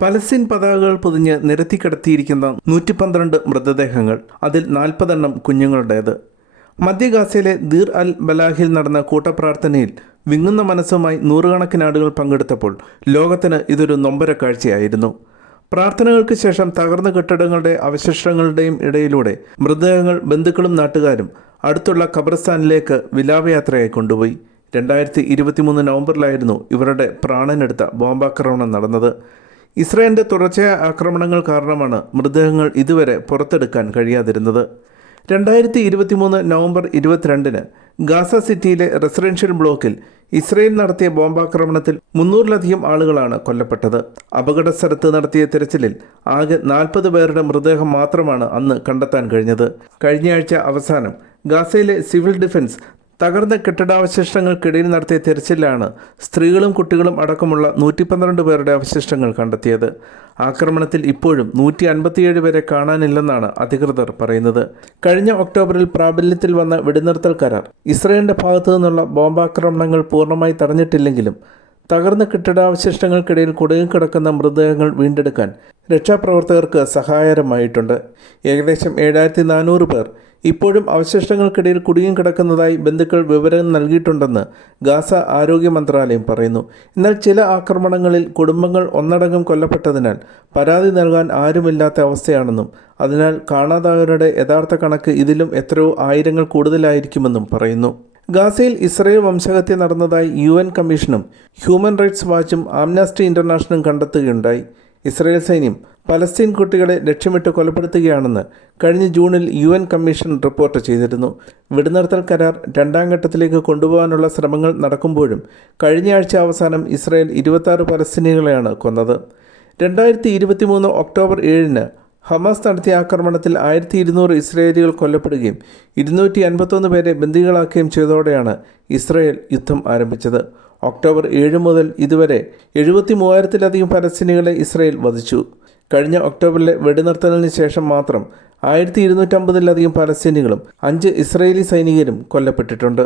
Palestine പതാകകൾ പൊതിഞ്ഞ് നിരത്തിക്കിടത്തിയിരിക്കുന്ന 112 മൃതദേഹങ്ങൾ, അതിൽ 40 കുഞ്ഞുങ്ങളുടേത്. മധ്യ ഗാസയിലെ ദീർ അൽ ബലാഹിൽ നടന്ന കൂട്ടപ്രാർത്ഥനയിൽ വിങ്ങുന്ന മനസ്സുമായി നൂറുകണക്കിന് ആളുകൾ പങ്കെടുത്തപ്പോൾ ലോകത്തിന് ഇതൊരു നൊമ്പര കാഴ്ചയായിരുന്നു. പ്രാർത്ഥനകൾക്ക് ശേഷം തകർന്ന കെട്ടിടങ്ങളുടെ അവശിഷ്ടങ്ങളുടെയും ഇടയിലൂടെ മൃതദേഹങ്ങൾ ബന്ധുക്കളും നാട്ടുകാരും അടുത്തുള്ള ഖബർസ്ഥാനിലേക്ക് വിലാപയാത്രയായി കൊണ്ടുപോയി. 2023 നവംബറിലായിരുന്നു ഇവരുടെ പ്രാണനെടുത്ത ബോംബാക്രമണം നടന്നത്. ഇസ്രായേലിൻ്റെ തുടർച്ചയായ ആക്രമണങ്ങൾ കാരണമാണ് മൃതദേഹങ്ങൾ ഇതുവരെ പുറത്തെടുക്കാൻ കഴിയാതിരുന്നത്. 2023 നവംബർ 22-ന് ഗാസ സിറ്റിയിലെ റെസിഡൻഷ്യൽ ബ്ലോക്കിൽ ഇസ്രായേൽ നടത്തിയ ബോംബാക്രമണത്തിൽ 300-ലധികം ആളുകളാണ് കൊല്ലപ്പെട്ടത്. അപകട സ്ഥലത്ത് നടത്തിയ തിരച്ചിലിൽ ആകെ 40 പേരുടെ മൃതദേഹം മാത്രമാണ് അന്ന് കണ്ടെത്താൻ കഴിഞ്ഞത്. കഴിഞ്ഞയാഴ്ച അവസാനം ഗാസയിലെ സിവിൽ ഡിഫൻസ് തകർന്ന കെട്ടിടാവശിഷ്ടങ്ങൾക്കിടയിൽ നടത്തിയ തിരച്ചിലാണ് സ്ത്രീകളും കുട്ടികളും അടക്കമുള്ള 112 പേരുടെ അവശിഷ്ടങ്ങൾ കണ്ടെത്തിയത്. ആക്രമണത്തിൽ ഇപ്പോഴും 157 പേരെ കാണാനില്ലെന്നാണ് അധികൃതർ പറയുന്നത്. കഴിഞ്ഞ ഒക്ടോബറിൽ പ്രാബല്യത്തിൽ വന്ന വെടിനിർത്തൽ കരാർ ഇസ്രായേലിൻ്റെ ഭാഗത്തു നിന്നുള്ള ബോംബാക്രമണങ്ങൾ പൂർണ്ണമായി തടഞ്ഞിട്ടില്ലെങ്കിലും തകർന്ന കെട്ടിടാവശിഷ്ടങ്ങൾക്കിടയിൽ കുടുങ്ങിക്കിടക്കുന്ന മൃതദേഹങ്ങൾ വീണ്ടെടുക്കാൻ രക്ഷാപ്രവർത്തകർക്ക് സഹായകരമായിട്ടുണ്ട്. ഏകദേശം 7400 പേർ ഇപ്പോഴും അവശിഷ്ടങ്ങൾക്കിടയിൽ കുടുങ്ങിക്കിടക്കുന്നതായി ബന്ധുക്കൾ വിവരം നൽകിയിട്ടുണ്ടെന്ന് ഗാസ ആരോഗ്യ മന്ത്രാലയം പറയുന്നു. എന്നാൽ ചില ആക്രമണങ്ങളിൽ കുടുംബങ്ങൾ ഒന്നടങ്കം കൊല്ലപ്പെട്ടതിനാൽ പരാതി നൽകാൻ ആരുമില്ലാത്ത അവസ്ഥയാണെന്നും അതിനാൽ കാണാതായവരുടെ യഥാർത്ഥ കണക്ക് ഇതിലും എത്രയോ ആയിരങ്ങൾ കൂടുതലായിരിക്കുമെന്നും പറയുന്നു. ഗാസയിൽ ഇസ്രായേൽ വംശഹത്യ നടന്നതായി UN കമ്മീഷനും ഹ്യൂമൻ റൈറ്റ്സ് വാച്ചും ആംനസ്റ്റി ഇൻ്റർനാഷണലും കണ്ടെത്തുകയുണ്ടായി. ഇസ്രായേൽ സൈന്യം പലസ്തീൻ കുട്ടികളെ ലക്ഷ്യമിട്ട് കൊലപ്പെടുത്തുകയാണെന്ന് കഴിഞ്ഞ ജൂണിൽ UN കമ്മീഷൻ റിപ്പോർട്ട് ചെയ്തിരുന്നു. വെടിനിർത്തൽ കരാർ 2ാം ഘട്ടത്തിലേക്ക് കൊണ്ടുപോകാനുള്ള ശ്രമങ്ങൾ നടക്കുമ്പോഴും കഴിഞ്ഞയാഴ്ച അവസാനം ഇസ്രായേൽ 26 പലസ്തീനികളെയാണ് കൊന്നത്. 2023 ഒക്ടോബർ 7-ന് ഹമാസ് നടത്തിയ ആക്രമണത്തിൽ 1200 ഇസ്രായേലികൾ കൊല്ലപ്പെടുകയും 251 പേരെ ബന്ദികളാക്കുകയും ചെയ്തതോടെയാണ് ഇസ്രായേൽ യുദ്ധം ആരംഭിച്ചത്. ഒക്ടോബർ 7 മുതൽ ഇതുവരെ 73,000-ലധികം പലസ്തീനികളെ ഇസ്രായേൽ വധിച്ചു. കഴിഞ്ഞ ഒക്ടോബറിലെ വെടിനിർത്തലിന് ശേഷം മാത്രം 1250-ലധികം പലസ്തീനികളും 5 ഇസ്രായേലി സൈനികരും കൊല്ലപ്പെട്ടിട്ടുണ്ട്.